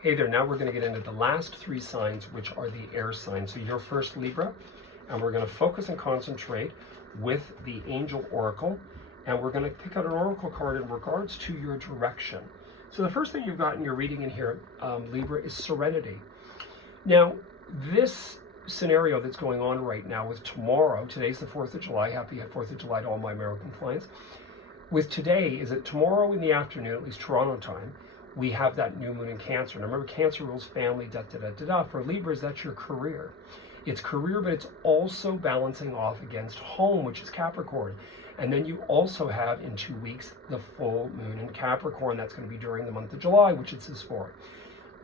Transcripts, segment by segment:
Hey there, now we're going to get into the last three signs, which are the air signs. So you're first, Libra, and we're going to focus and concentrate with the angel oracle, and we're going to pick out an oracle card in regards to your direction. So the first thing you've got in your reading in here, Libra, is serenity. Now, this scenario that's going on right now with tomorrow, today's the 4th of July, happy 4th of July to all my American clients. With today is that tomorrow in the afternoon, at least Toronto time, we have that new moon in Cancer. Now remember, Cancer rules family, For Libras, that's your career. It's career, but it's also balancing off against home, which is Capricorn. And then you also have, in 2 weeks, the full moon in Capricorn. That's going to be during the month of July, which it says for.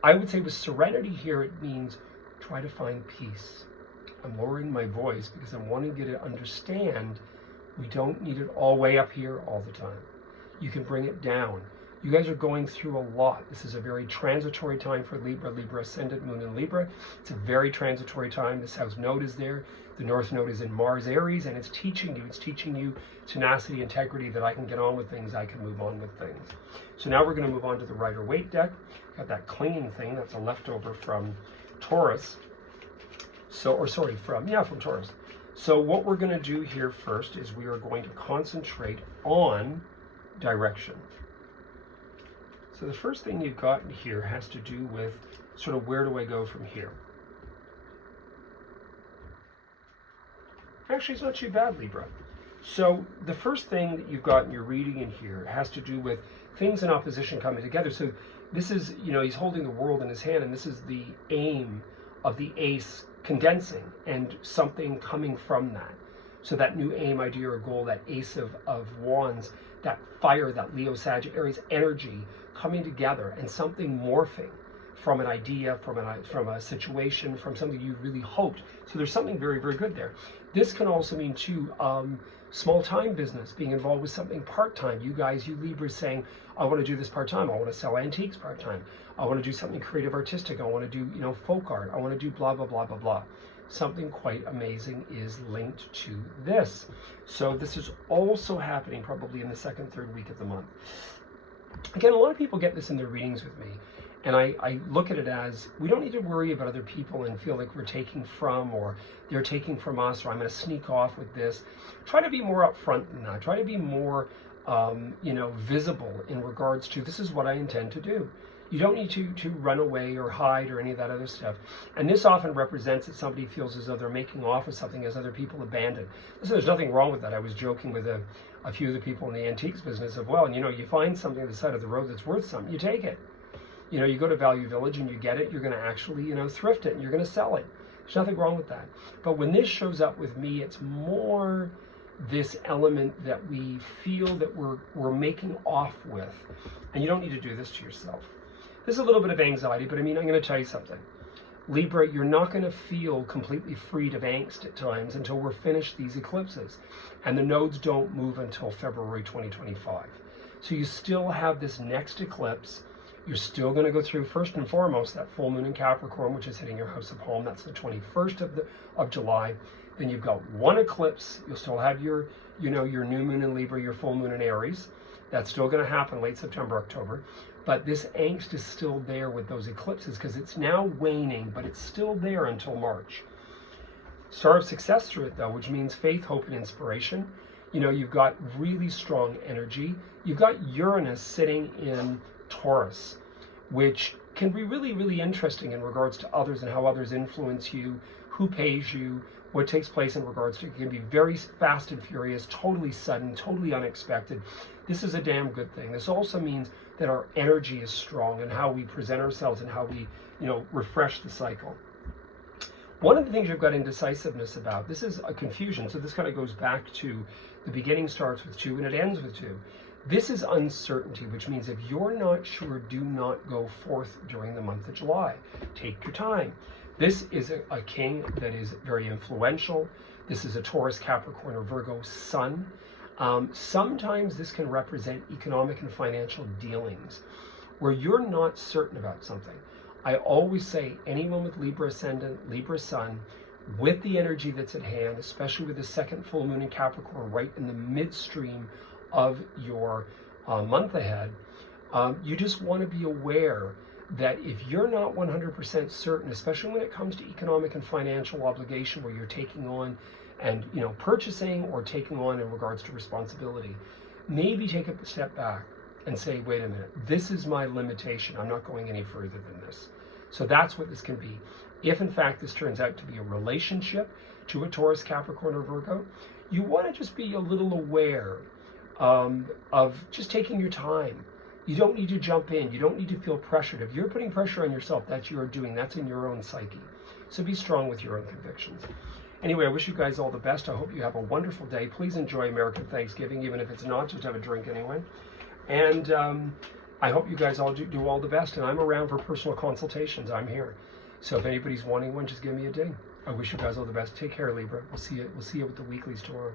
I would say with serenity here, it means try to find peace. I'm lowering my voice because I'm wanting you to understand we don't need it all way up here all the time. You can bring it down. You guys are going through a lot. This is a very transitory time for Libra. Libra ascendant, moon in Libra. It's a very transitory time. The south node is there. The north node is in Mars, Aries, and it's teaching you tenacity, integrity, that I can get on with things, I can move on with things. So now we're going to move on to the Rider-Waite deck. Got that clinging thing. That's a leftover from Taurus. From Taurus. So what we're going to do here first is we are going to concentrate on direction. So the first thing you've got in here has to do with sort of where do I go from here? Actually, it's not too bad, Libra. So the first thing that you've got in your reading in here has to do with things in opposition coming together. So this is, he's holding the world in his hand, and this is the aim of the ace condensing and something coming from that. So that new aim, idea, or goal, that ace of wands, that fire, that Leo, Sag, Aries energy coming together and something morphing from an idea, from a situation, from something you really hoped. So there's something very, very good there. This can also mean too, small time business, being involved with something part-time. You Libras saying, I want to do this part-time. I want to sell antiques part-time. I want to do something creative, artistic. I want to do, folk art. I want to do blah, blah, blah, blah, blah. Something quite amazing is linked to this. So this is also happening probably in the second, third week of the month. Again, a lot of people get this in their readings with me, and I look at it as, we don't need to worry about other people and feel like we're taking from, or they're taking from us, or I'm going to sneak off with this. Try to be more upfront than that. Try to be more, visible in regards to, this is what I intend to do. You don't need to run away or hide or any of that other stuff. And this often represents that somebody feels as though they're making off with something as other people abandon. Listen, there's nothing wrong with that. I was joking with a few of the people in the antiques business as well. And you find something on the side of the road that's worth something, you take it. You go to Value Village and you get it, you're going to actually, thrift it and you're going to sell it. There's nothing wrong with that. But when this shows up with me, it's more this element that we feel that we're making off with. And you don't need to do this to yourself. There's a little bit of anxiety, but I'm going to tell you something. Libra, you're not going to feel completely freed of angst at times until we're finished these eclipses. And the nodes don't move until February 2025. So you still have this next eclipse. You're still going to go through, first and foremost, that full moon in Capricorn, which is hitting your house of home. That's the 21st of July. Then you've got one eclipse. You'll still have your new moon in Libra, your full moon in Aries. That's still going to happen late September, October. But this angst is still there with those eclipses because it's now waning, but it's still there until March. Star of success through it, though, which means faith, hope, and inspiration. You've got really strong energy. You've got Uranus sitting in Taurus, which can be really, really interesting in regards to others and how others influence you, who pays you, what takes place in regards to it. It can be very fast and furious, totally sudden, totally unexpected. This is a damn good thing. This also means that our energy is strong and how we present ourselves and how we, refresh the cycle. One of the things you've got indecisiveness about, this is a confusion. So this kind of goes back to the beginning starts with 2 and it ends with 2. This is uncertainty, which means if you're not sure, do not go forth during the month of July. Take your time. This is a king that is very influential. This is a Taurus, Capricorn, or Virgo sun. Sometimes this can represent economic and financial dealings where you're not certain about something. I always say anyone with Libra ascendant, Libra sun, with the energy that's at hand, especially with the second full moon in Capricorn right in the midstream of your month ahead, you just want to be aware that if you're not 100% certain, especially when it comes to economic and financial obligation where you're taking on and purchasing or taking on in regards to responsibility, maybe take a step back and say, wait a minute, this is my limitation. I'm not going any further than this. So that's what this can be. If in fact this turns out to be a relationship to a Taurus, Capricorn, or Virgo, you want to just be a little aware of just taking your time. You don't need to jump in. You don't need to feel pressured. If you're putting pressure on yourself, that's your doing. That's in your own psyche. So be strong with your own convictions. Anyway, I wish you guys all the best. I hope you have a wonderful day. Please enjoy American Thanksgiving, even if it's not, just have a drink anyway. And I hope you guys all do all the best. And I'm around for personal consultations. I'm here. So if anybody's wanting one, just give me a ding. I wish you guys all the best. Take care, Libra. We'll see you with the weeklies tomorrow.